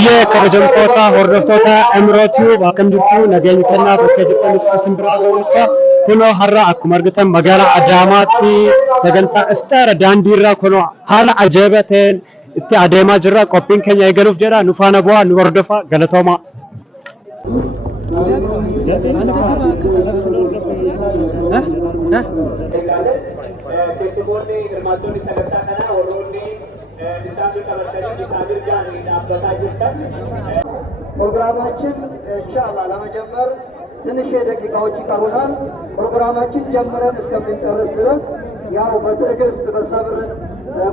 Hayyee kabajamtoota hordoftoota Emirootii akkam jirtu nageenya kennaa bakka jirtanitti simbira dhaggeeffachaa kunoo har'a akkuma argitan magaalaa Adaamaatti sagantaa iftaara daandii irraa kunoo haala ajaa'iba ta'een itti adeemaa jirra qophiin keenya eegaluuf jedha nu faana bu'aa nu hordofaa galatoomaa. ፕሮግራማችን ኢንሻአላህ ለመጀመር ትንሽ ደቂቃዎች ይቀሩናል። ፕሮግራማችን ጀምረን እስከምንጨርስ ድረስ ያው በትዕግስት በሰብር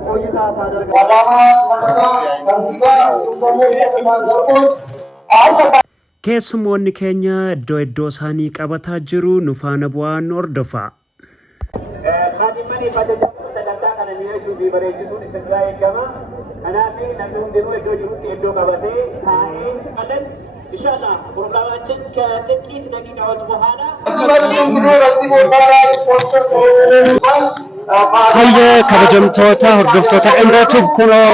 ቆይታ ታደርጋላችሁ። Keessummoonni keenya iddoo isaanii qabataa jiru nu faana bu'aa nu hordofaa. ኢንሻአላህ ፕሮግራማችን ከጥቂት ደቂቃዎች በኋላ Hayyee kabajamtoota hordoftoota Emirootii kunoo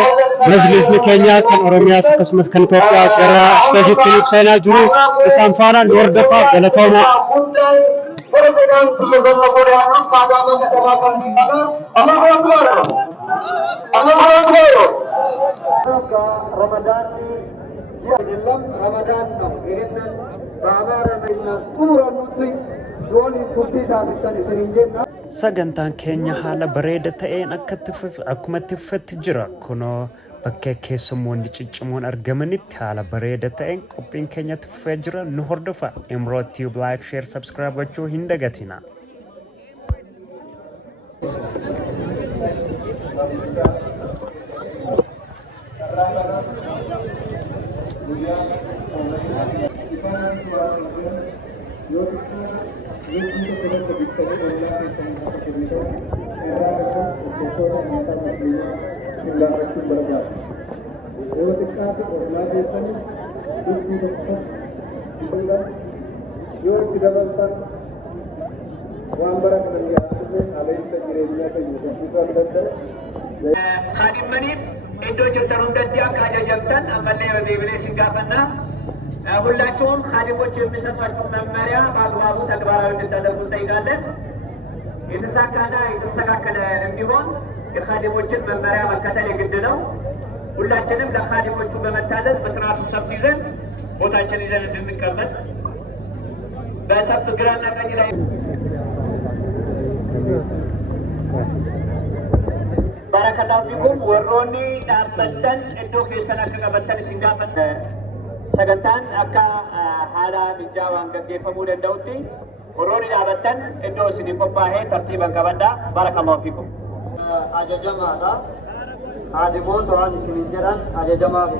majlisni keenya kan Oromiyaas akkasumas kan Itoophiyaa gara isteejiitti nu seenaa jiru isaan faana nu hordofaa galatoomaa. ረመዳን ነው። ይሄንን በአማረ ጡሙረኑት ዶሊ ቱቢ ታስተን ስንጀና Sagantaan keenya haala bareeda ta'een akkuma itti fufetti jira kunoo bakka keessummoonni ciccimoon argamanitti haala bareeda ta'een qophiin keenya itti fufee jira nu hordofaa. Emiroo Tube like share subscribe gochuu hin dagatina. خادمني إدو جرتن هندتي أكا جرتن أمالي وذيبلي سنقافنا ሁላችሁም ኻዲሞች የሚሰጧችሁ መመሪያ በአግባቡ ተግባራዊ እንድታደርጉ እንጠይቃለን። የተሳካና የተስተካከለ እንዲሆን የኻዲሞችን መመሪያ መከተል የግድ ነው። ሁላችንም ለኻዲሞቹ በመታዘዝ በስርዓቱ ሰፍ ይዘን ቦታችን ይዘን እንድንቀመጥ በሰፍ ግራና ቀኝ ላይ ባረከላሁ ፊኩም ወሮኒ ዳበተን እዶ ከሰላከ ቀበተን ሲጋፈን sagantaan akka haala mijaa waan gaggeeffamuu danda'utti warroonni dhaabatan iddoo isinii qophaa'ee tartiiban qabadhaa. Barakallahu fiikum. Ajajamaadha. Haadimoota waan isin jedhan ajajamaaf.